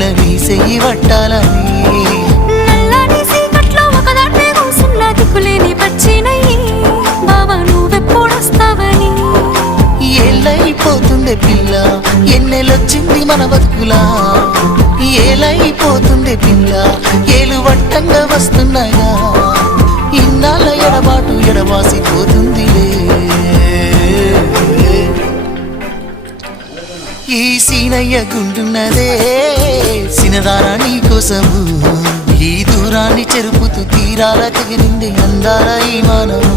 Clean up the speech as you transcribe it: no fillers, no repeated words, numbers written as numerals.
పిల్ల నీ చెయ్యి పట్టాలని నల్లని సీకట్లో ఒకదాన్నే కూసున్న దిక్కులేని పచ్చినయ్యి బావా నువ్వెప్పుడొస్తావని ఏళ్ళైపోతుండే పిల్ల ఎన్నెలొచ్చింది మన బతుకులా ఏలైపోతుండే పిల్ల ఏలు వట్టంగా వస్తున్నాయా ఇన్నాళ్ళ ఎడబాటు ఎడవాసిపోతుందిలే ఈ సీనయ్య గుండున్నదే సినదారా నీ కోసము ఈ దూరాన్ని చెరుపుతూ తీరాల తెగిరింది అందాల ఈ మానము